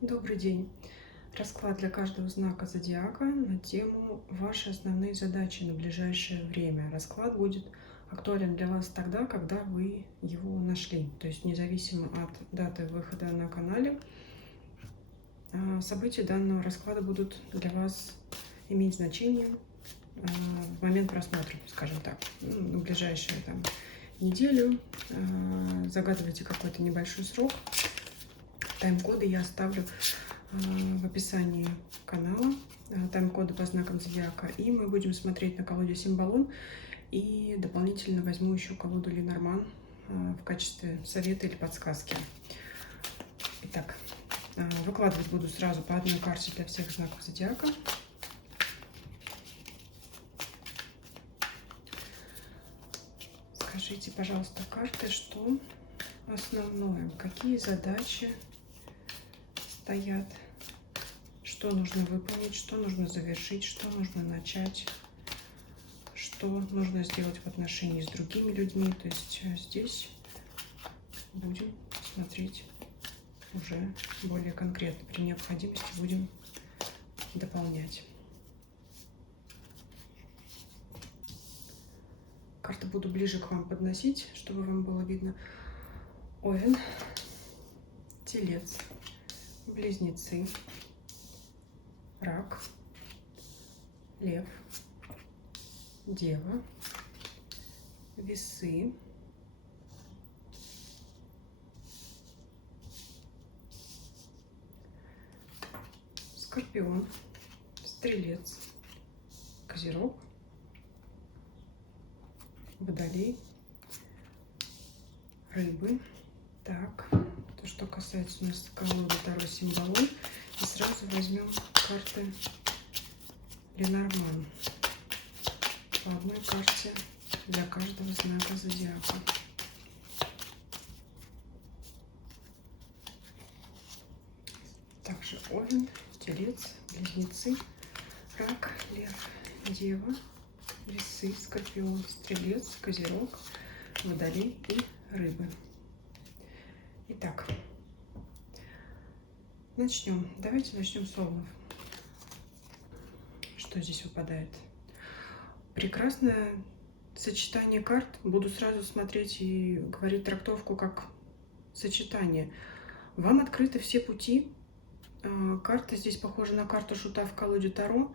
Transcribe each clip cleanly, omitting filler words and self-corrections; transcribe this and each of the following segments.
Добрый день. Расклад для каждого знака зодиака на тему «Ваши основные задачи на ближайшее время». Расклад будет актуален для вас тогда, когда вы его нашли. То есть независимо от даты выхода на канале, события данного расклада будут для вас иметь значение в момент просмотра, скажем так, на ближайшую неделю. Загадывайте какой-то небольшой срок. Тайм-коды я оставлю в описании канала, тайм-коды по знакам зодиака. И мы будем смотреть на колоде Символон. И дополнительно возьму еще колоду Ленорман в качестве совета или подсказки. Итак, выкладывать буду сразу по одной карте для всех знаков зодиака. Скажите, пожалуйста, карты, что основное, какие задачи стоят, что нужно выполнить, что нужно завершить, что нужно начать, что нужно сделать в отношении с другими людьми. То есть здесь будем смотреть уже более конкретно. При необходимости будем дополнять. Карты буду ближе к вам подносить, чтобы вам было видно. Овен, Телец, Близнецы, Рак, Лев, Дева, Весы, Скорпион, Стрелец, Козерог, Водолей, Рыбы. Так, то, что касается у нас колоды Таро Символон. И сразу возьмем карты Ленорман по одной карте для каждого знака зодиака. Также Овен, Телец, Близнецы, Рак, Лев, Дева, Весы, Скорпион, Стрелец, Козерог, Водолей и Рыбы. Итак, начнем. Давайте начнем с Овнов. Что здесь выпадает? Прекрасное сочетание карт. Буду сразу смотреть и говорить трактовку как сочетание. Вам открыты все пути. Карта здесь похожа на карту шута в колоде Таро.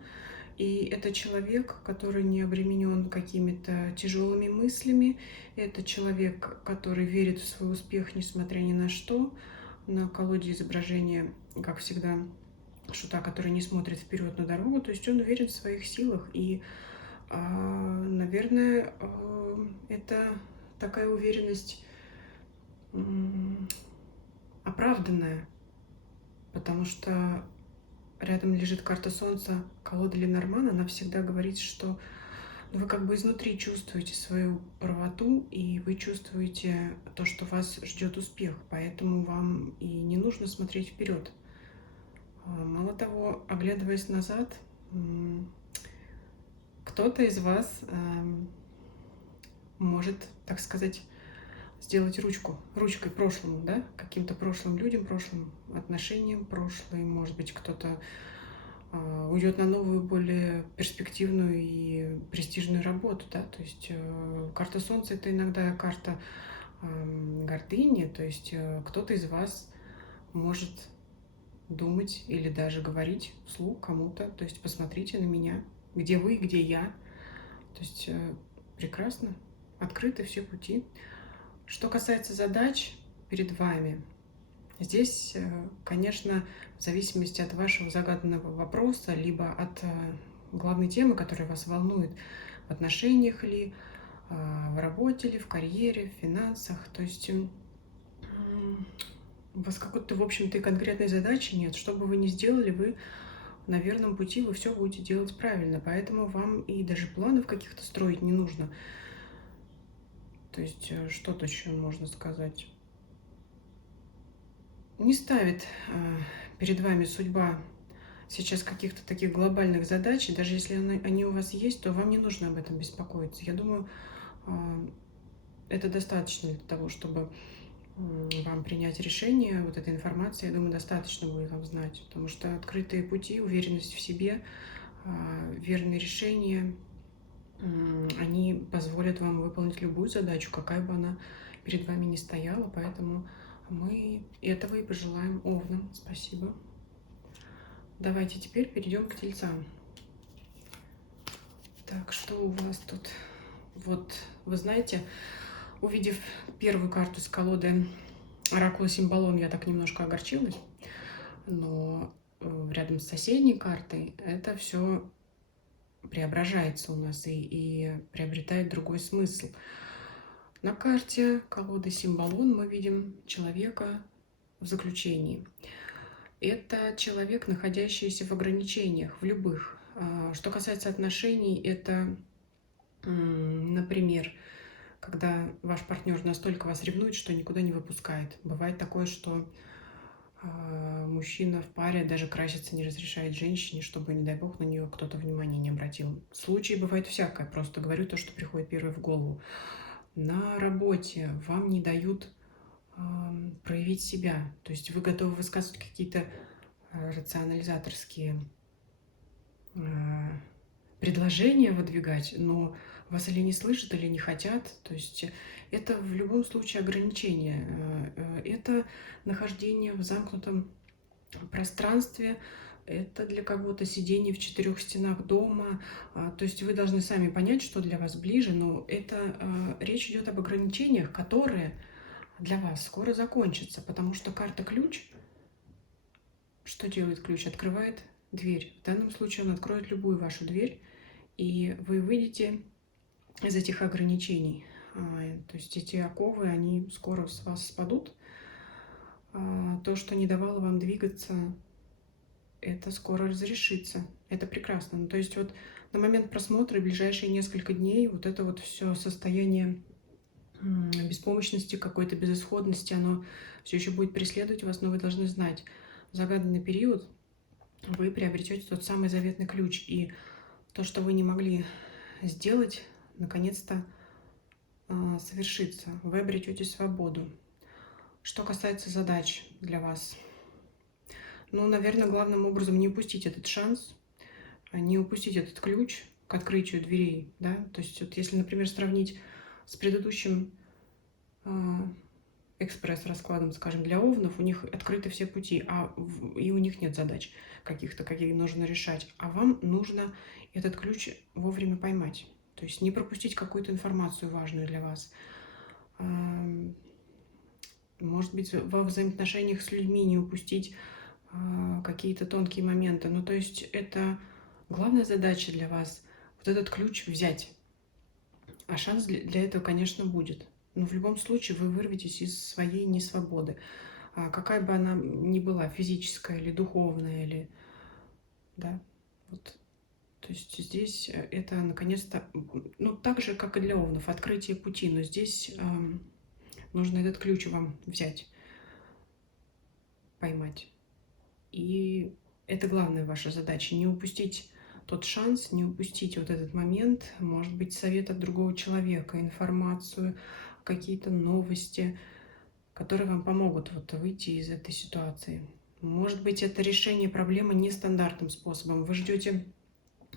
И это человек, который не обременен какими-то тяжелыми мыслями. Это человек, который верит в свой успех, несмотря ни на что. На колоде изображение, как всегда, шута, который не смотрит вперед на дорогу. То есть он уверен в своих силах. И, наверное, это такая уверенность оправданная. Потому что рядом лежит карта Солнца, колода Ленорман. Она всегда говорит, что вы как бы изнутри чувствуете свою правоту, и вы чувствуете то, что вас ждет успех. Поэтому вам и не нужно смотреть вперед. Мало того, оглядываясь назад, кто-то из вас может, так сказать, сделать ручкой прошлому, да, каким-то прошлым людям, прошлым отношениям, прошлым, может быть, кто-то уйдет на новую, более перспективную и престижную работу, да, то есть карта Солнца — это иногда карта гордыни, то есть кто-то из вас может думать или даже говорить вслух кому-то, то есть посмотрите на меня, где вы, где я, то есть прекрасно, открыты все пути. Что касается задач перед вами, здесь, конечно, в зависимости от вашего загаданного вопроса, либо от главной темы, которая вас волнует, в отношениях ли, в работе ли, в карьере, в финансах, то есть у вас какой-то, в общем-то, и конкретной задачи нет. Что бы вы ни сделали, вы на верном пути, вы все будете делать правильно, поэтому вам и даже планов каких-то строить не нужно. То есть, что-то еще можно сказать. Не ставит перед вами судьба сейчас каких-то таких глобальных задач, и даже если они у вас есть, то вам не нужно об этом беспокоиться. Я думаю, это достаточно для того, чтобы вам принять решение. Вот этой информации, я думаю, достаточно будет вам знать, потому что открытые пути, уверенность в себе, верные решения, они позволят вам выполнить любую задачу, какая бы она перед вами ни стояла. Поэтому мы этого и пожелаем Овнам. Спасибо. Давайте теперь перейдем к Тельцам. Так, что у вас тут? Вот, вы знаете, увидев первую карту с колоды Оракула Симбалон, я так немножко огорчилась, но рядом с соседней картой это все преображается у нас и приобретает другой смысл. На карте колоды Симбалон мы видим человека в заключении. Это человек, находящийся в ограничениях, в любых. Что касается отношений, это, например, когда ваш партнер настолько вас ревнует, что никуда не выпускает. Бывает такое, что мужчина в паре даже краситься не разрешает женщине, чтобы, не дай бог, на нее кто-то внимания не обратил. Случаи бывает всякое, просто говорю то, что приходит первое в голову. На работе вам не дают проявить себя, то есть вы готовы высказывать какие-то рационализаторские предложения выдвигать, но вас или не слышат, или не хотят. То есть это в любом случае ограничение. Это нахождение в замкнутом пространстве, это для кого-то сидение в четырех стенах дома. То есть вы должны сами понять, что для вас ближе, но это речь идет об ограничениях, которые для вас скоро закончатся, потому что карта ключ, что делает ключ? Открывает дверь. В данном случае он откроет любую вашу дверь, и вы выйдете из этих ограничений. То есть эти оковы, они скоро с вас спадут. То, что не давало вам двигаться, это скоро разрешится. Это прекрасно. Ну, то есть вот на момент просмотра и ближайшие несколько дней вот это вот все состояние беспомощности, какой-то безысходности, оно все еще будет преследовать вас, но вы должны знать, в загаданный период вы приобретете тот самый заветный ключ, и то, что вы не могли сделать, наконец-то совершится. Вы обретете свободу. Что касается задач для вас, ну, наверное, главным образом не упустить этот шанс, не упустить этот ключ к открытию дверей, да, то есть вот если, например, сравнить с предыдущим экспресс-раскладом, скажем, для овнов, у них открыты все пути, и у них нет задач каких-то, какие нужно решать, а вам нужно этот ключ вовремя поймать, то есть не пропустить какую-то информацию важную для вас. Может быть, во взаимоотношениях с людьми не упустить какие-то тонкие моменты. Ну, то есть это главная задача для вас, вот этот ключ взять. А шанс для этого, конечно, будет. Но в любом случае вы вырветесь из своей несвободы. Какая бы она ни была, физическая или духовная, или... Да, вот. То есть здесь это, наконец-то, ну, так же, как и для овнов, открытие пути. Но здесь нужно этот ключ вам взять, поймать. И это главная ваша задача, не упустить тот шанс, не упустить вот этот момент, может быть, совет от другого человека, информацию, какие-то новости, которые вам помогут вот выйти из этой ситуации. Может быть, это решение проблемы нестандартным способом. Вы ждете,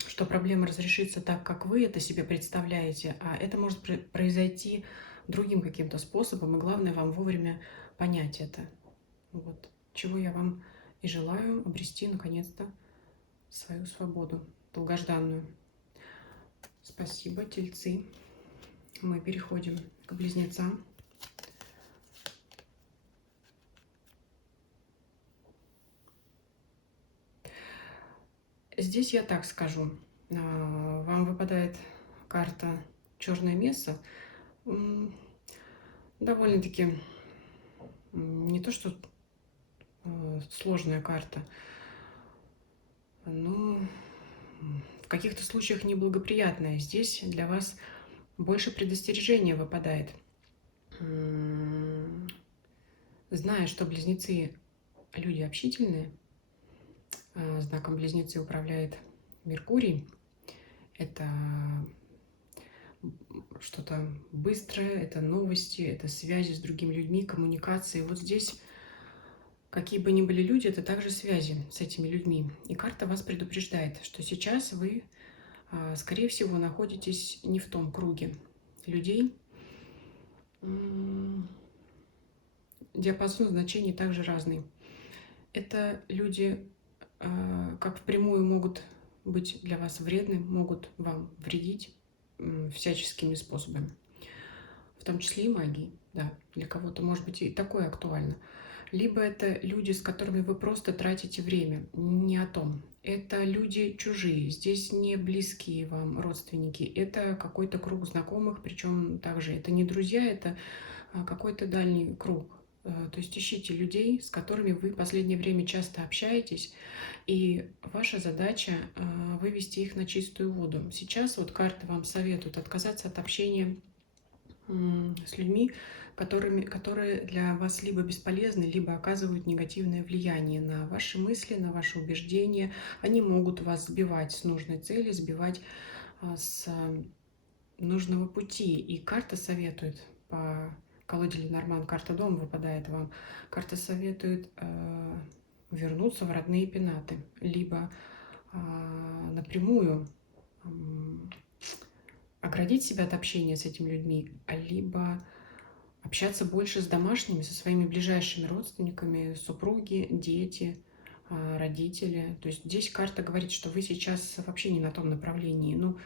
что проблема разрешится так, как вы это себе представляете, а это может произойти другим каким-то способом, и главное вам вовремя понять это. Вот. Чего я вам и желаю обрести, наконец-то, свою свободу, долгожданную. Спасибо, тельцы. Мы переходим к близнецам. Здесь я так скажу. Вам выпадает карта «Черное место». Довольно-таки не то, что сложная карта, но в каких-то случаях неблагоприятная. Здесь для вас больше предостережения выпадает. Зная, что близнецы люди общительные, знаком близнецы управляет Меркурий, это что-то быстрое, это новости, это связи с другими людьми, коммуникации. Вот здесь, какие бы ни были люди, это также связи с этими людьми. И карта вас предупреждает, что сейчас вы, скорее всего, находитесь не в том круге людей. Диапазон значений также разный. Это люди, как впрямую могут быть для вас вредны, могут вам вредить всяческими способами, в том числе и магией, да, для кого-то может быть и такое актуально. Либо это люди, с которыми вы просто тратите время, не о том. Это люди чужие, здесь не близкие вам родственники, это какой-то круг знакомых, причем также это не друзья, это какой-то дальний круг. То есть ищите людей, с которыми вы в последнее время часто общаетесь, и ваша задача вывести их на чистую воду. Сейчас вот карты вам советуют отказаться от общения с людьми, которые для вас либо бесполезны, либо оказывают негативное влияние на ваши мысли, на ваши убеждения. Они могут вас сбивать с нужной цели, сбивать с нужного пути. И карта советует по колоде Ленорман, карта дома выпадает вам. Карта советует вернуться в родные пенаты, либо напрямую оградить себя от общения с этими людьми, либо общаться больше с домашними, со своими ближайшими родственниками, супруги, дети, родители. То есть здесь карта говорит, что вы сейчас вообще не на том направлении. Ну,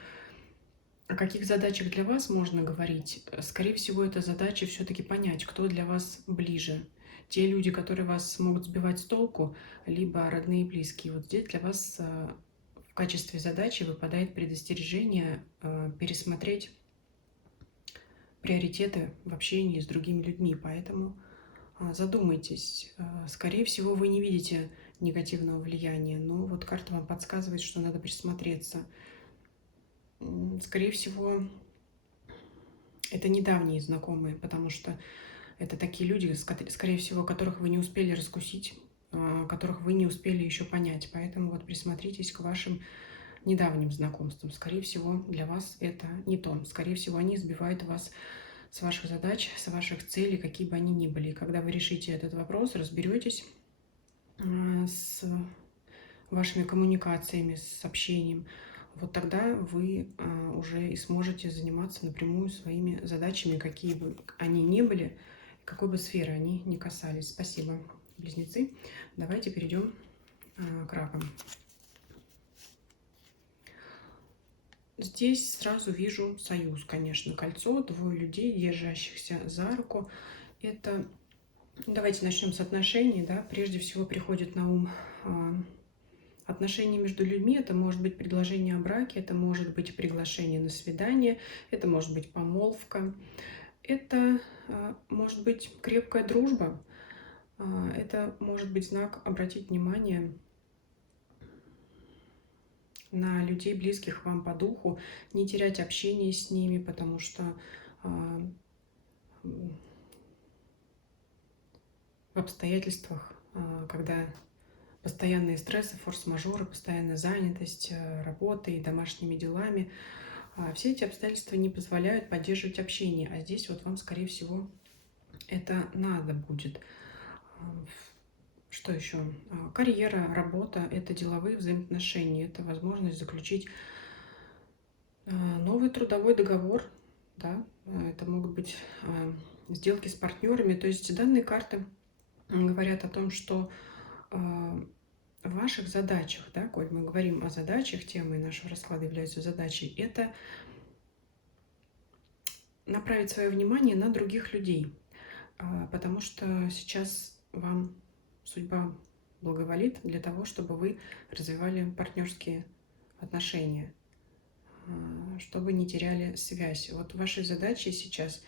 о каких задачах для вас можно говорить? Скорее всего, это задача все-таки понять, кто для вас ближе. Те люди, которые вас могут сбивать с толку, либо родные и близкие. Вот здесь для вас в качестве задачи выпадает предостережение пересмотреть приоритеты в общении с другими людьми. Поэтому задумайтесь. Скорее всего, вы не видите негативного влияния, но вот карта вам подсказывает, что надо присмотреться. Скорее всего, это недавние знакомые, потому что это такие люди, скорее всего, которых вы не успели раскусить, которых вы не успели еще понять. Поэтому вот присмотритесь к вашим недавним знакомствам. Скорее всего, для вас это не то. Скорее всего, они сбивают вас с ваших задач, с ваших целей, какие бы они ни были. И когда вы решите этот вопрос, разберетесь с вашими коммуникациями, с общением, вот тогда вы уже и сможете заниматься напрямую своими задачами, какие бы они ни были, какой бы сферы они ни касались. Спасибо, близнецы. Давайте перейдем к ракам. Здесь сразу вижу союз, конечно, кольцо, двое людей, держащихся за руку. Это, давайте начнем с отношений, да, прежде всего приходит на ум отношения между людьми. Это может быть предложение о браке, это может быть приглашение на свидание, это может быть помолвка, это может быть крепкая дружба, это может быть знак обратить внимание на людей, близких вам по духу, не терять общение с ними, потому что в обстоятельствах, когда постоянные стрессы, форс-мажоры, постоянная занятость работой и домашними делами, все эти обстоятельства не позволяют поддерживать общение, а здесь вот вам, скорее всего, это надо будет. Что еще? Карьера, работа – это деловые взаимоотношения, это возможность заключить новый трудовой договор, да? Это могут быть сделки с партнерами. То есть данные карты говорят о том, что в ваших задачах, да, коль мы говорим о задачах, темой нашего расклада являются задачей, это направить свое внимание на других людей, потому что сейчас вам судьба благоволит для того, чтобы вы развивали партнерские отношения, чтобы не теряли связь. Вот вашей задачей сейчас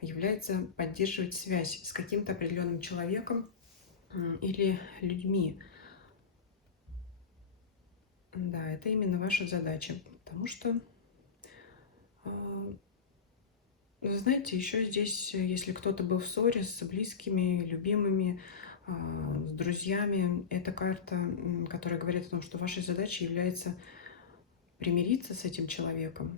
является поддерживать связь с каким-то определенным человеком или людьми. Да, это именно ваша задача, потому что, вы знаете, еще здесь, если кто-то был в ссоре с близкими, любимыми, с друзьями, это карта, которая говорит о том, что вашей задачей является примириться с этим человеком,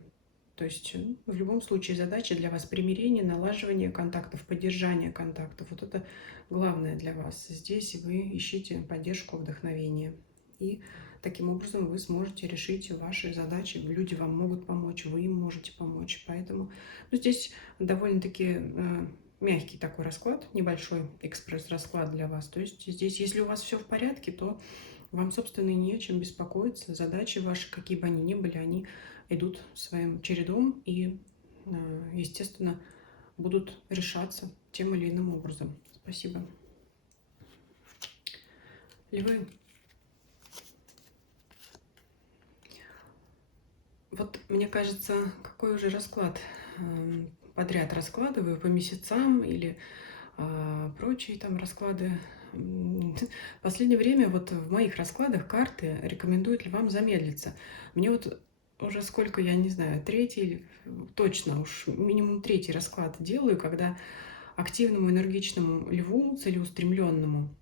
То есть в любом случае задача для вас примирение, налаживание контактов, поддержание контактов. Вот это главное для вас. Здесь вы ищите поддержку, вдохновение. И таким образом вы сможете решить ваши задачи. Люди вам могут помочь, вы им можете помочь. Поэтому здесь довольно-таки мягкий такой расклад, небольшой экспресс-расклад для вас. То есть здесь, если у вас все в порядке, то вам, собственно, и не о чем беспокоиться. Задачи ваши, какие бы они ни были, они идут своим чередом и, естественно, будут решаться тем или иным образом. Спасибо. Львы. Вот, мне кажется, какой уже расклад подряд раскладываю по месяцам или прочие там расклады. В последнее время вот в моих раскладах карты рекомендуют ли вам замедлиться. Мне вот уже сколько, я не знаю, третий, точно уж минимум третий расклад делаю, когда активному, энергичному льву, целеустремленному,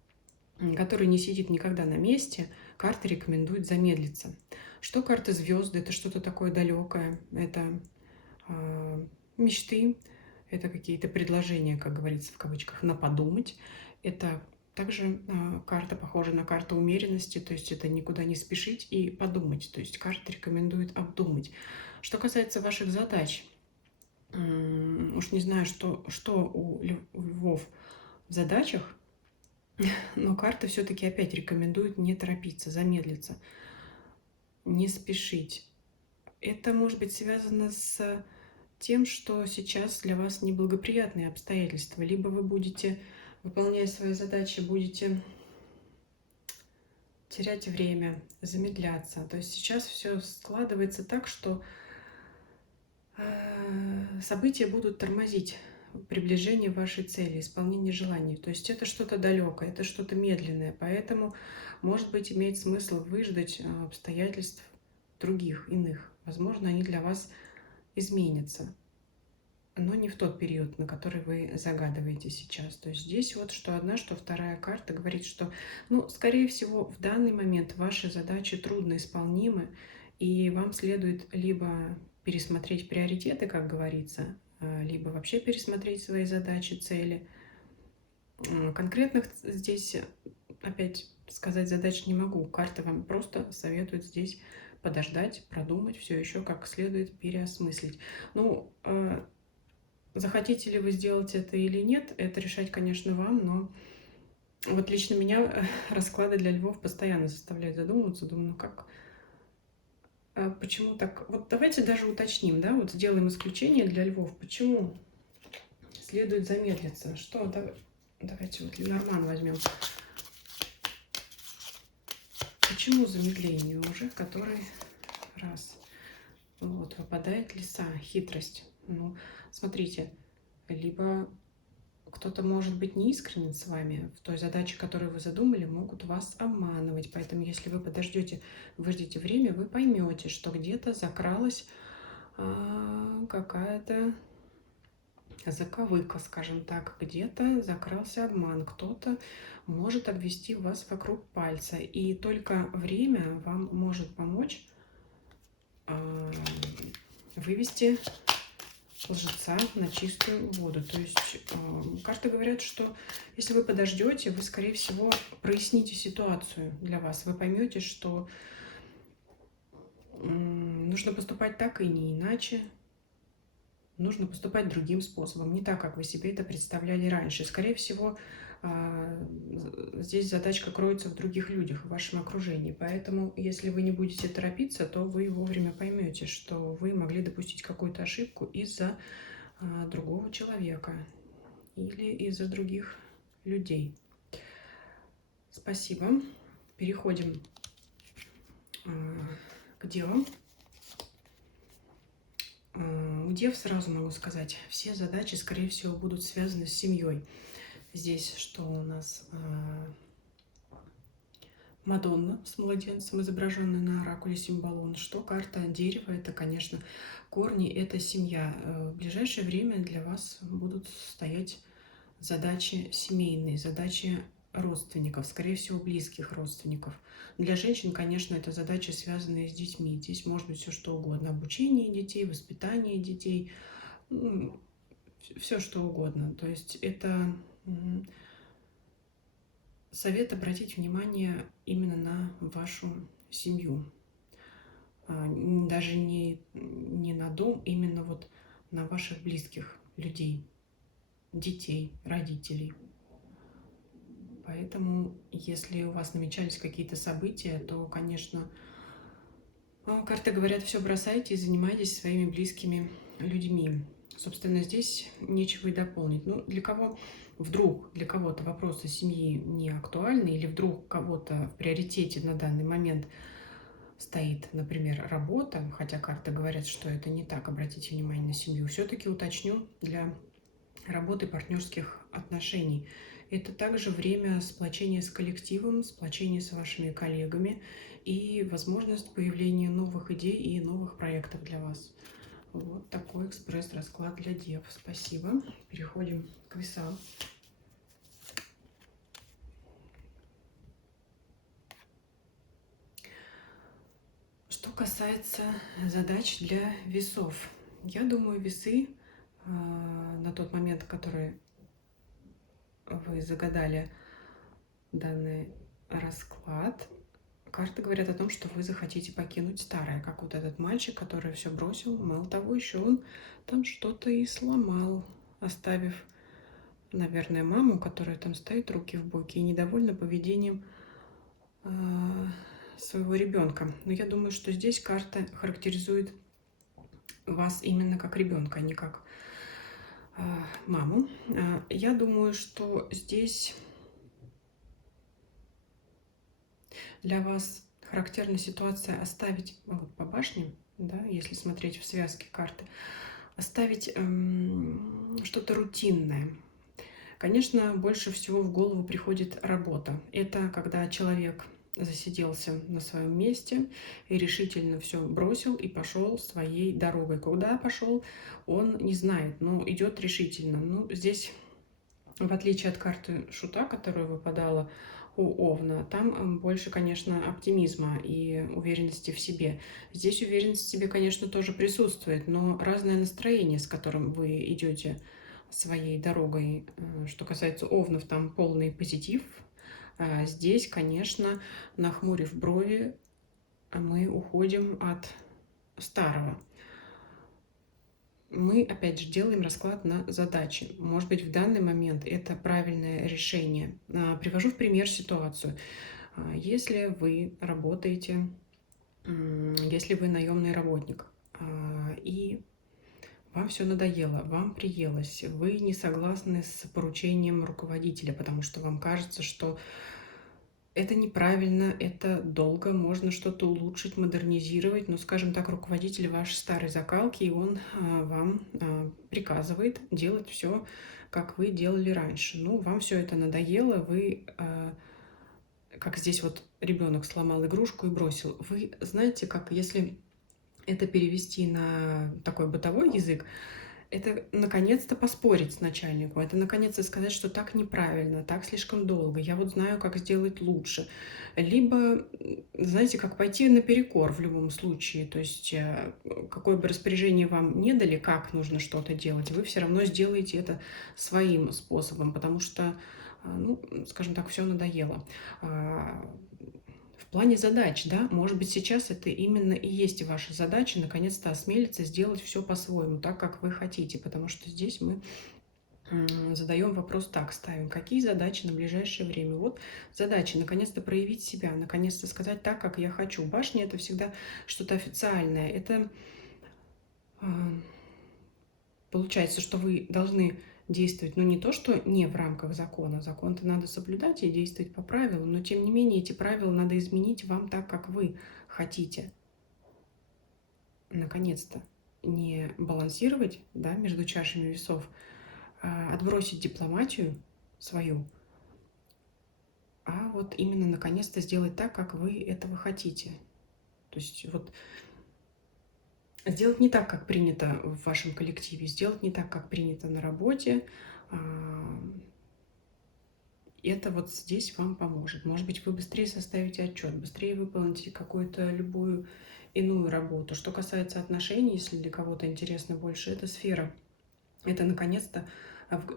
который не сидит никогда на месте, карты рекомендуют замедлиться. Что карты звезды? Это что-то такое далекое, это мечты, это какие-то предложения, как говорится в кавычках, на подумать. Это также карта похожа на карту умеренности, то есть это никуда не спешить и подумать. То есть карта рекомендует обдумать. Что касается ваших задач, уж не знаю, что у львов в задачах, но карта все-таки опять рекомендует не торопиться, замедлиться, не спешить. Это может быть связано с тем, что сейчас для вас неблагоприятные обстоятельства. Либо вы будете, выполняя свои задачи, будете терять время, замедляться. То есть сейчас все складывается так, что события будут тормозить приближение вашей цели, исполнение желаний. То есть это что-то далекое, это что-то медленное. Поэтому, может быть, имеет смысл выждать обстоятельств других, иных. Возможно, они для вас изменятся, но не в тот период, на который вы загадываете сейчас. То есть здесь вот что одна, что вторая карта говорит, что, ну, скорее всего, в данный момент ваши задачи трудно исполнимы, и вам следует либо пересмотреть приоритеты, как говорится, либо вообще пересмотреть свои задачи, цели. Конкретных здесь, опять сказать задач не могу. Карта вам просто советует здесь подождать, продумать, все еще как следует переосмыслить. Ну, захотите ли вы сделать это или нет, это решать, конечно, вам, но вот лично меня расклады для львов постоянно заставляют задумываться. Думаю, ну как, почему так? Вот давайте даже уточним, да, вот сделаем исключение для львов. Почему следует замедлиться? Что, давайте вот Ленорман возьмем. Почему замедление уже который раз? Вот, выпадает лиса, хитрость. Ну, смотрите, либо кто-то может быть неискренен с вами в той задаче, которую вы задумали, могут вас обманывать. Поэтому, если вы подождете, выждете время, вы поймете, что где-то закралась какая-то заковыка, скажем так, где-то закрался обман, кто-то может обвести вас вокруг пальца. И только время вам может помочь вывести лжеца на чистую воду. То есть карты говорят, что если вы подождете, вы, скорее всего, проясните ситуацию для вас. Вы поймете, что нужно поступать так и не иначе. Нужно поступать другим способом, не так, как вы себе это представляли раньше. Скорее всего, здесь задачка кроется в других людях, в вашем окружении. Поэтому, если вы не будете торопиться, то вы вовремя поймете, что вы могли допустить какую-то ошибку из-за другого человека или из-за других людей. Спасибо. Переходим к девам. У дев сразу могу сказать, все задачи, скорее всего, будут связаны с семьей. Здесь что у нас? Мадонна с младенцем, изображенная на оракуле Симбалон. Что карта дерева? Это, конечно, корни, это семья. В ближайшее время для вас будут стоять задачи семейные, задачи родственников, скорее всего, близких родственников. Для женщин, конечно, это задача, связанная с детьми. Здесь может быть все что угодно. Обучение детей, воспитание детей, все что угодно. То есть это совет обратить внимание именно на вашу семью. Даже не на дом, именно вот на ваших близких людей, детей, родителей. Поэтому, если у вас намечались какие-то события, то, конечно, карты говорят, все бросайте и занимайтесь своими близкими людьми. Собственно, здесь нечего и дополнить. Ну, для кого-то вопросы семьи не актуальны, или вдруг кого-то в приоритете на данный момент стоит, например, работа, хотя карты говорят, что это не так, обратите внимание на семью, все-таки уточню для работы партнерских отношений. Это также время сплочения с коллективом, сплочения с вашими коллегами и возможность появления новых идей и новых проектов для вас. Вот такой экспресс-расклад для дев. Спасибо. Переходим к весам. Что касается задач для весов, я думаю, весы на тот момент, который вы загадали данный расклад, карты говорят о том, что вы захотите покинуть старое, как вот этот мальчик, который все бросил. Мало того, еще он там что-то и сломал, оставив, наверное, маму, которая там стоит, руки в боки, и недовольна поведением своего ребенка. Но я думаю, что здесь карта характеризует вас именно как ребенка, а не как маму. Я думаю, что здесь для вас характерна ситуация оставить вот по башне, да, если смотреть в связке карты, оставить что-то рутинное. Конечно, больше всего в голову приходит работа. Это когда человек засиделся на своем месте и решительно все бросил и пошел своей дорогой. Куда пошел, он не знает, но идет решительно. Ну, здесь, в отличие от карты Шута, которая выпадала у Овна, там больше, конечно, оптимизма и уверенности в себе. Здесь уверенность в себе, конечно, тоже присутствует, но разное настроение, с которым вы идете своей дорогой. Что касается Овнов, там полный позитив. Здесь, конечно, нахмурив брови, мы уходим от старого. Мы, опять же, делаем расклад на задачи. Может быть, в данный момент это правильное решение. Привожу в пример ситуацию. Если вы работаете, если вы наемный работник, и вам все надоело, вам приелось, вы не согласны с поручением руководителя, потому что вам кажется, что это неправильно, это долго, можно что-то улучшить, модернизировать, но, скажем так, руководитель ваш старой закалки, и он вам приказывает делать все, как вы делали раньше. Ну, вам все это надоело, вы, как здесь вот ребенок сломал игрушку и бросил. Вы знаете, как если это перевести на такой бытовой язык, это наконец-то поспорить с начальником, это наконец-то сказать, что так неправильно, так слишком долго, я вот знаю, как сделать лучше. Либо, знаете, как пойти наперекор в любом случае, то есть какое бы распоряжение вам не дали, как нужно что-то делать, вы все равно сделаете это своим способом, потому что, ну, скажем так, все надоело. В плане задач, да, может быть, сейчас это именно и есть ваша задача, наконец-то осмелиться сделать все по-своему, так, как вы хотите, потому что здесь мы задаем вопрос так, ставим, какие задачи на ближайшее время. Вот задачи, наконец-то проявить себя, наконец-то сказать так, как я хочу. Башня — это всегда что-то официальное, это получается, что вы должны действовать, ну, не то, что не в рамках закона. Закон-то надо соблюдать и действовать по правилам, но, тем не менее, эти правила надо изменить вам так, как вы хотите. Наконец-то не балансировать, да, между чашами весов, а отбросить дипломатию свою, а вот именно наконец-то сделать так, как вы этого хотите. То есть вот сделать не так, как принято в вашем коллективе, сделать не так, как принято на работе, это вот здесь вам поможет. Может быть, вы быстрее составите отчет, быстрее выполните какую-то любую иную работу. Что касается отношений, если для кого-то интересно больше, эта сфера, это наконец-то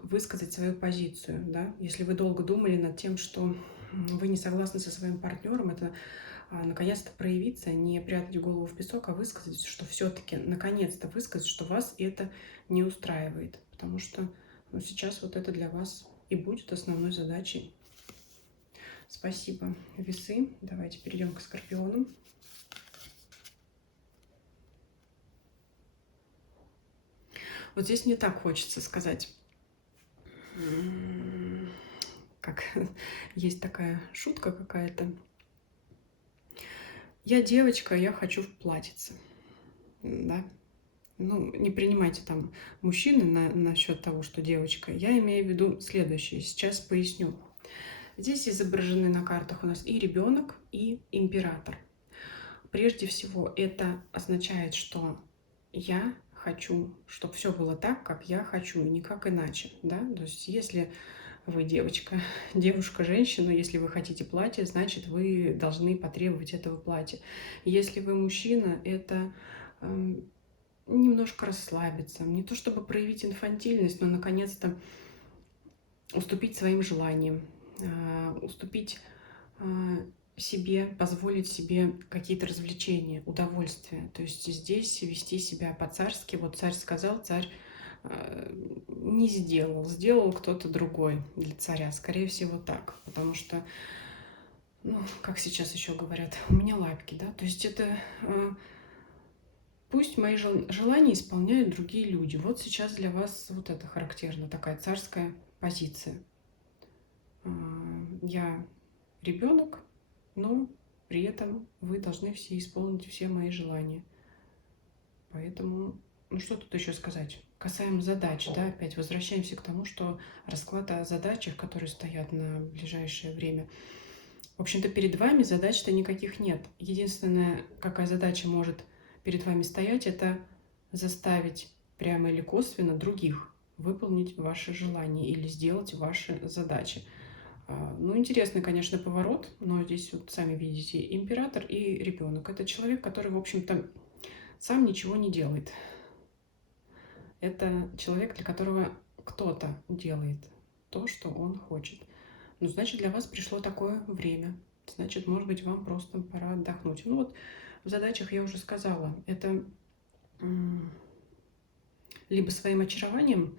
высказать свою позицию. Да? Если вы долго думали над тем, что вы не согласны со своим партнером, это наконец-то проявиться, не прятать голову в песок, а высказать, что все-таки наконец-то высказать, что вас это не устраивает. Потому что сейчас вот это для вас и будет основной задачей. Спасибо, весы. Давайте перейдем к скорпиону. Вот здесь мне так хочется сказать, как есть такая шутка какая-то. Я девочка, я хочу в платьице. Да? Ну, не принимайте там мужчины насчет того, что девочка. Я имею в виду следующее. Сейчас поясню. Здесь изображены на картах у нас и ребенок, и император. Прежде всего, это означает, что я хочу, чтобы все было так, как я хочу, и никак иначе. Да? То есть, если вы девочка, девушка, женщина, если вы хотите платье, значит, вы должны потребовать этого платья. Если вы мужчина, это немножко расслабиться, не то чтобы проявить инфантильность, но наконец-то уступить своим желаниям, уступить себе, позволить себе какие-то развлечения, удовольствия. То есть здесь вести себя по-царски. Вот царь сказал, царь не сделал, сделал кто-то другой для царя. Скорее всего так, потому что, ну, как сейчас еще говорят, у меня лапки, да, то есть это пусть мои желания исполняют другие люди. Вот сейчас для вас вот это характерно, такая царская позиция. Я ребенок, но при этом вы должны все исполнить все мои желания. Поэтому, ну что тут еще сказать? Касаемо задач, да, опять возвращаемся к тому, что расклад о задачах, которые стоят на ближайшее время. В общем-то, перед вами задач-то никаких нет. Единственная, какая задача может перед вами стоять, это заставить прямо или косвенно других выполнить ваши желания или сделать ваши задачи. Ну, интересный, конечно, поворот, но здесь вот сами видите император и ребенок. Это человек, который, в общем-то, сам ничего не делает. Это человек, для которого кто-то делает то, что он хочет. Ну, значит, для вас пришло такое время. Значит, может быть, вам просто пора отдохнуть. Ну вот, в задачах я уже сказала, это либо своим очарованием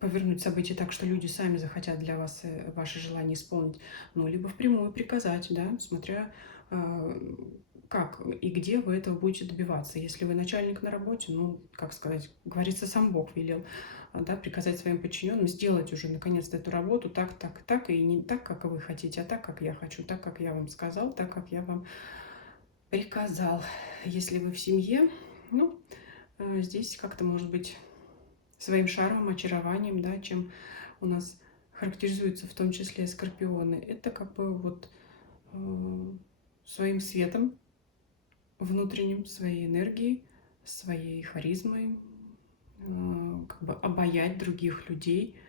повернуть события так, что люди сами захотят для вас ваши желания исполнить, ну, либо впрямую приказать, да, смотря как и где вы этого будете добиваться. Если вы начальник на работе, ну, как сказать, говорится, сам Бог велел, да, приказать своим подчиненным сделать уже наконец-то эту работу так, так, так, и не так, как вы хотите, а так, как я хочу, так, как я вам сказал, так, как я вам приказал. Если вы в семье, ну, здесь как-то, может быть, своим шармом, очарованием, да, чем у нас характеризуются в том числе скорпионы, это как бы вот своим светом внутренним, своей энергией, своей харизмой, как бы обаять других людей,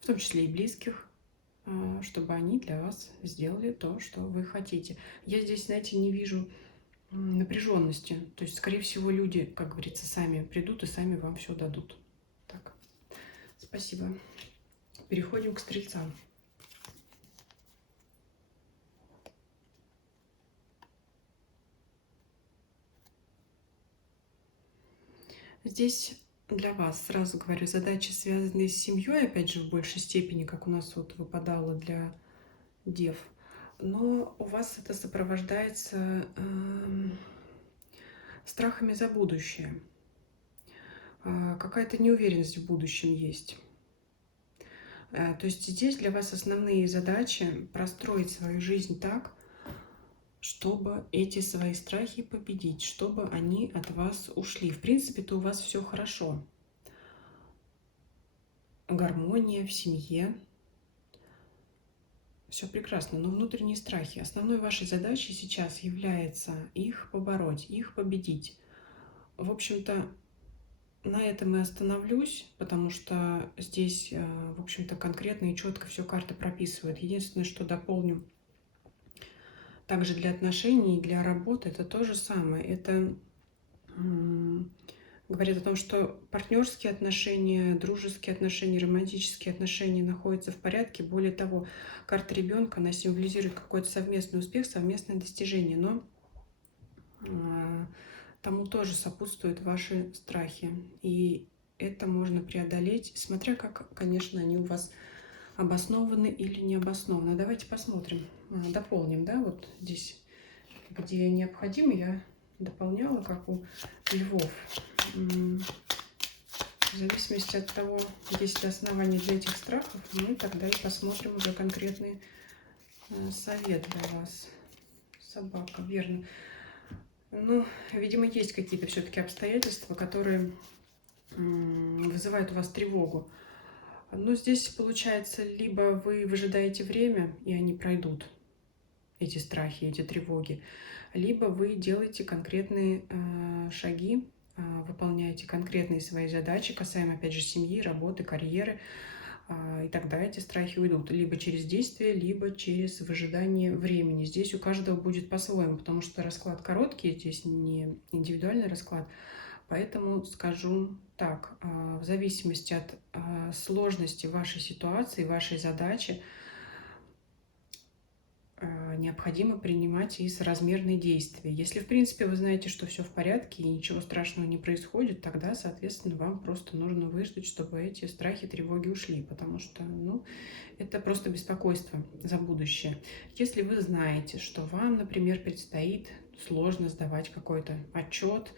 в том числе и близких, чтобы они для вас сделали то, что вы хотите. Я здесь, знаете, не вижу напряженности. То есть, скорее всего, люди, как говорится, сами придут и сами вам все дадут. Так, спасибо. Переходим к стрельцам. Здесь для вас, сразу говорю, задачи, связанные с семьей, опять же, в большей степени, как у нас вот выпадало для дев. Но у вас это сопровождается страхами за будущее. Какая-то неуверенность в будущем есть. То есть здесь для вас основные задачи простроить свою жизнь так, чтобы эти свои страхи победить, чтобы они от вас ушли. В принципе-то у вас все хорошо. Гармония в семье. Все прекрасно, но внутренние страхи. Основной вашей задачей сейчас является их побороть, их победить. В общем-то, на этом и остановлюсь, потому что здесь, в общем-то, конкретно и четко все карты прописывают. Единственное, что дополню также для отношений и для работы, это то же самое. Это говорит о том, что партнерские отношения, дружеские отношения, романтические отношения находятся в порядке. Более того, карта ребенка, она символизирует какой-то совместный успех, совместное достижение. Но тому тоже сопутствуют ваши страхи. И это можно преодолеть, смотря как, конечно, они у вас обоснованы или не обоснованы. Давайте посмотрим, дополним, да, вот здесь, где необходимо, я дополняла, как у львов. В зависимости от того, есть ли основания для этих страхов, мы тогда и посмотрим уже конкретный совет для вас. Собака, верно. Ну, видимо, есть какие-то все-таки обстоятельства, которые вызывают у вас тревогу. Но здесь получается, либо вы выжидаете время, и они пройдут, эти страхи, эти тревоги, либо вы делаете конкретные шаги, выполняете конкретные свои задачи, касаемо, опять же, семьи, работы, карьеры, и тогда эти страхи уйдут либо через действие, либо через выжидание времени. Здесь у каждого будет по-своему, потому что расклад короткий, здесь не индивидуальный расклад. Поэтому скажу так, в зависимости от сложности вашей ситуации, вашей задачи, необходимо принимать и соразмерные действия. Если, в принципе, вы знаете, что все в порядке и ничего страшного не происходит, тогда, соответственно, вам просто нужно выждать, чтобы эти страхи, тревоги ушли, потому что, ну, это просто беспокойство за будущее. Если вы знаете, что вам, например, предстоит сложно сдавать какой-то отчет,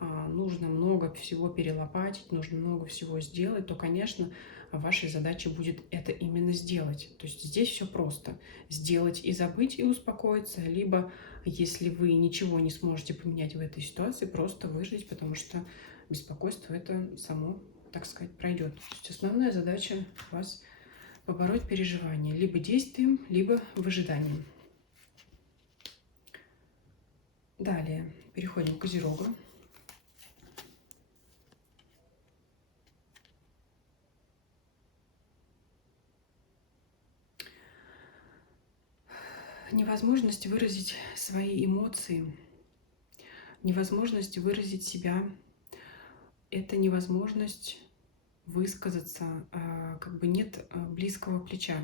нужно много всего перелопатить, нужно много всего сделать, то, конечно, вашей задачей будет это именно сделать. То есть здесь все просто. Сделать и забыть, и успокоиться. Либо, если вы ничего не сможете поменять в этой ситуации, просто выждать, потому что беспокойство это само, так сказать, пройдет. То есть основная задача у вас побороть переживания либо действием, либо выжиданием. Далее переходим к Козерогу. Невозможность выразить свои эмоции, невозможность выразить себя, это невозможность высказаться, как бы нет близкого плеча,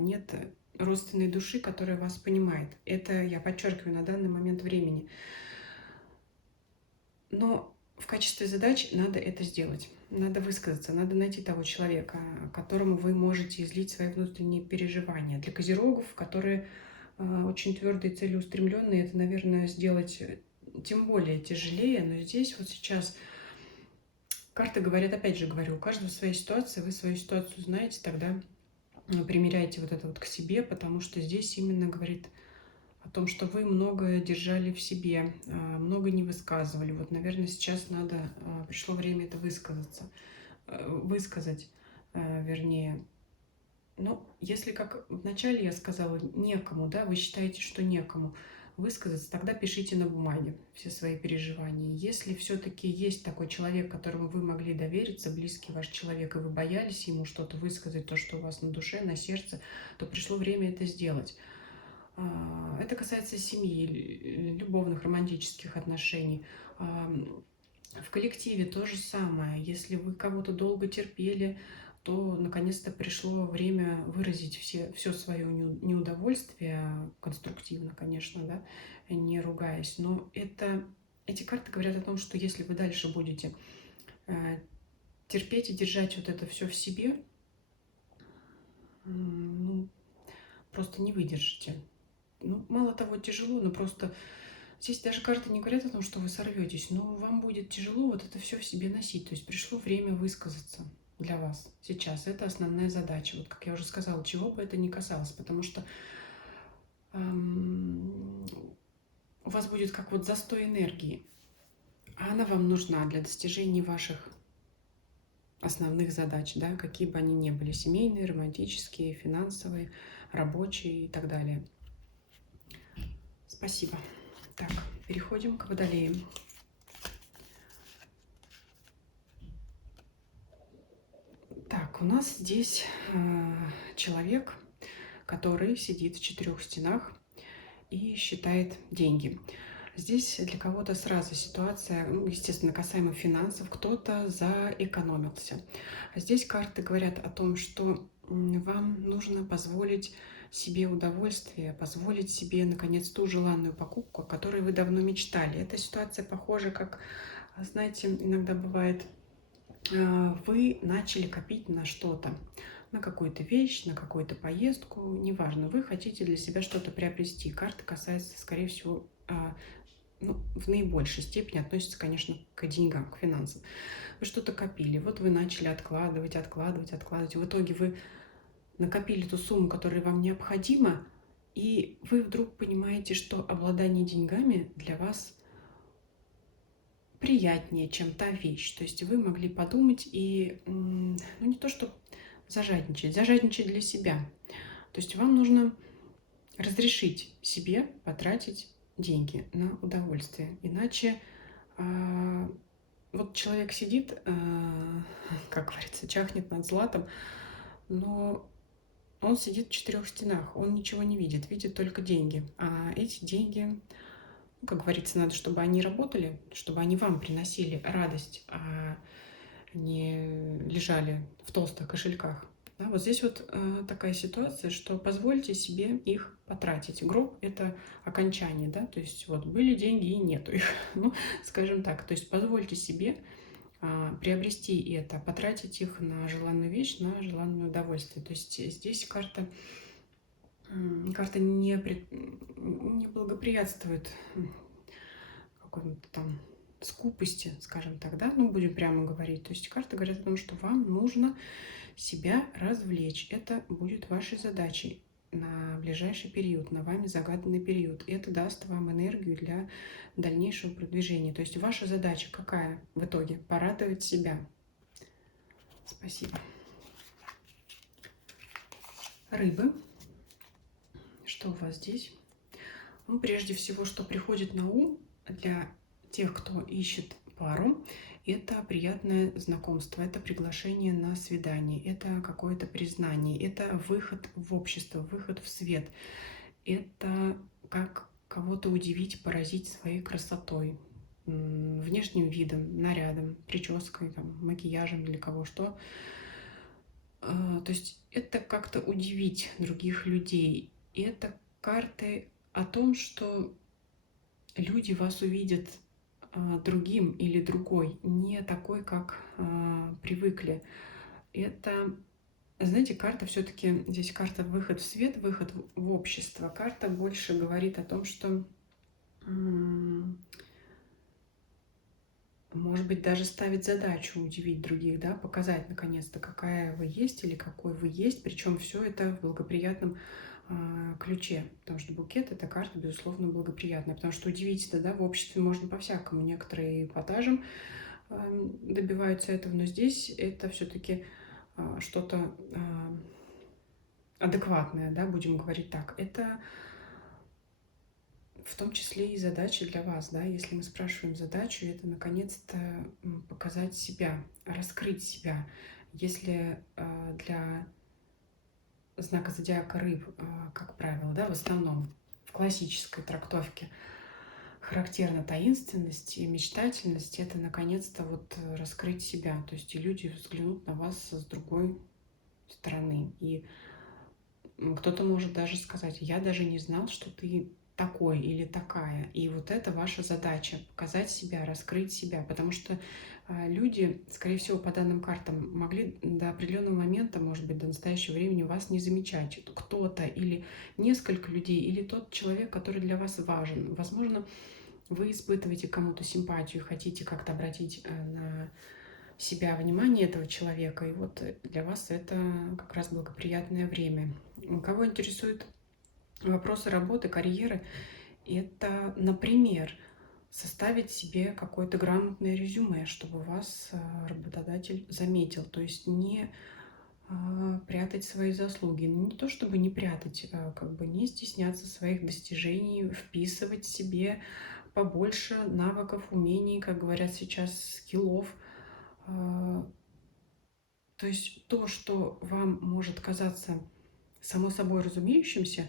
нет родственной души, которая вас понимает. Это я подчеркиваю на данный момент времени. Но в качестве задач надо это сделать. Надо высказаться, надо найти того человека, которому вы можете излить свои внутренние переживания. Для козерогов, которые очень твердые, целеустремленные, это, наверное, сделать тем более тяжелее. Но здесь вот сейчас карты говорят, опять же говорю, у каждого своя ситуация, вы свою ситуацию знаете, тогда примеряйте вот это вот к себе, потому что здесь именно говорит о том, что вы многое держали в себе, много не высказывали. Вот, наверное, сейчас надо, пришло время это высказать, вернее. Но если, как вначале я сказала, некому, да, вы считаете, что некому высказаться, тогда пишите на бумаге все свои переживания. Если все-таки есть такой человек, которому вы могли довериться, близкий ваш человек, и вы боялись ему что-то высказать, то, что у вас на душе, на сердце, то пришло время это сделать. Это касается семьи, любовных, романтических отношений. В коллективе то же самое. Если вы кого-то долго терпели, то наконец-то пришло время выразить все свое неудовольствие, конструктивно, конечно, да, не ругаясь. Но эти карты говорят о том, что если вы дальше будете терпеть и держать вот это все в себе, ну, просто не выдержите. Ну, мало того, тяжело, но просто здесь даже карты не говорят о том, что вы сорветесь, но вам будет тяжело вот это все в себе носить. То есть пришло время высказаться для вас сейчас. Это основная задача. Вот как я уже сказала, чего бы это ни касалось, потому что у вас будет как вот застой энергии, а она вам нужна для достижения ваших основных задач, да, какие бы они ни были, семейные, романтические, финансовые, рабочие и так далее. Спасибо. Так, переходим к водолеям. Так, у нас здесь человек, который сидит в четырех стенах и считает деньги. Здесь для кого-то сразу ситуация, ну, естественно, касаемо финансов, кто-то заэкономился. Здесь карты говорят о том, что вам нужно позволить себе удовольствие, позволить себе, наконец, ту желанную покупку, о которой вы давно мечтали. Эта ситуация похожа, как, знаете, иногда бывает, вы начали копить на что-то, на какую-то вещь, на какую-то поездку, неважно, вы хотите для себя что-то приобрести. Карта касается, скорее всего, ну, в наибольшей степени относится, конечно, к деньгам, к финансам. Вы что-то копили, вот вы начали откладывать, откладывать, откладывать. В итоге вы накопили ту сумму, которая вам необходима, и вы вдруг понимаете, что обладание деньгами для вас приятнее, чем та вещь. То есть вы могли подумать и, ну, не то что зажадничать для себя. То есть вам нужно разрешить себе потратить деньги на удовольствие. Иначе вот человек сидит, как говорится, чахнет над златом, но он сидит в четырех стенах, он ничего не видит, видит только деньги. А эти деньги, ну, как говорится, надо, чтобы они работали, чтобы они вам приносили радость, а не лежали в толстых кошельках. Да, вот здесь вот такая ситуация, что позвольте себе их потратить. Гроб — это окончание, да, то есть вот были деньги и нету их, ну, скажем так. То есть позвольте себе приобрести это, потратить их на желанную вещь, на желанное удовольствие. То есть здесь карта не благоприятствует какому-то там скупости, скажем так, да, ну, будем прямо говорить. То есть карты говорят о том, что вам нужно себя развлечь. Это будет вашей задачей на ближайший период, на вами загаданный период. И это даст вам энергию для дальнейшего продвижения. То есть ваша задача какая в итоге? Порадовать себя. Спасибо. Рыбы. Что у вас здесь? Ну, прежде всего, что приходит на ум для тех, кто ищет пару, это приятное знакомство, это приглашение на свидание, это какое-то признание, это выход в общество, выход в свет. Это как кого-то удивить, поразить своей красотой, внешним видом, нарядом, прической, там, макияжем, для кого что. То есть это как-то удивить других людей. И это карты о том, что люди вас увидят другим или другой, не такой, как привыкли. Это, знаете, карта все-таки, здесь карта выход в свет, выход в общество. Карта больше говорит о том, что, может быть, даже ставит задачу удивить других, да, показать наконец-то, какая вы есть или какой вы есть, причем все это в благоприятном ключе, потому что букет — это карта, безусловно, благоприятная, потому что удивить-то, да, в обществе можно по-всякому. Некоторые эпатажем добиваются этого, но здесь это все-таки что-то адекватное, да, будем говорить так. Это в том числе и задача для вас, да, если мы спрашиваем задачу, это наконец-то показать себя, раскрыть себя. Если для знака зодиака рыб, как правило, да, в основном в классической трактовке характерна таинственность и мечтательность, это наконец-то вот раскрыть себя. То есть и люди взглянут на вас с другой стороны. И кто-то может даже сказать: я даже не знал, что ты такой или такая. И вот это ваша задача — показать себя, раскрыть себя. Потому что люди, скорее всего, по данным картам, могли до определенного момента, может быть, до настоящего времени вас не замечать. Кто-то или несколько людей, или тот человек, который для вас важен. Возможно, вы испытываете к кому-то симпатию, хотите как-то обратить на себя внимание этого человека, и вот для вас это как раз благоприятное время. Кого интересуют вопросы работы, карьеры, это, например, составить себе какое-то грамотное резюме, чтобы вас работодатель заметил, то есть не прятать свои заслуги. Ну, не то чтобы не прятать, как бы не стесняться своих достижений, вписывать себе побольше навыков, умений, как говорят сейчас, скиллов, То есть то, что вам может казаться само собой разумеющимся,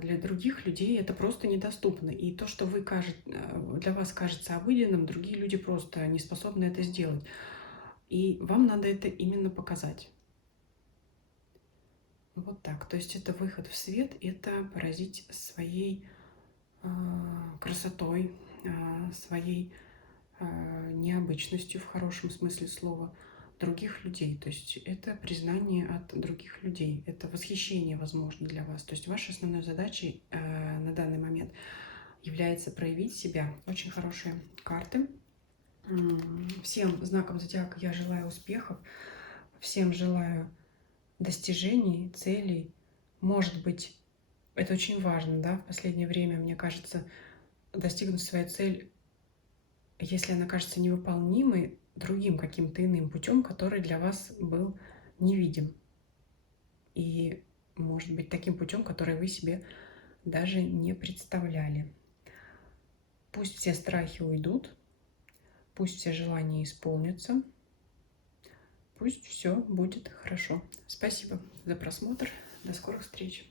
для других людей это просто недоступно. И то, что для вас кажется обыденным, другие люди просто не способны это сделать. И вам надо это именно показать. Вот так. То есть это выход в свет, это поразить своей красотой, своей необычностью в хорошем смысле слова других людей. То есть это признание от других людей, это восхищение, возможно, для вас. То есть вашей основной задачей на данный момент является проявить себя. Очень хорошие карты. Всем знакам зодиака я желаю успехов, всем желаю достижений, целей. Может быть, это очень важно, да, в последнее время, мне кажется, достигнуть свою цель, если она кажется невыполнимой, другим каким-то иным путем, который для вас был невидим. И, может быть, таким путем, который вы себе даже не представляли. Пусть все страхи уйдут, пусть все желания исполнятся, пусть все будет хорошо. Спасибо за просмотр. До скорых встреч.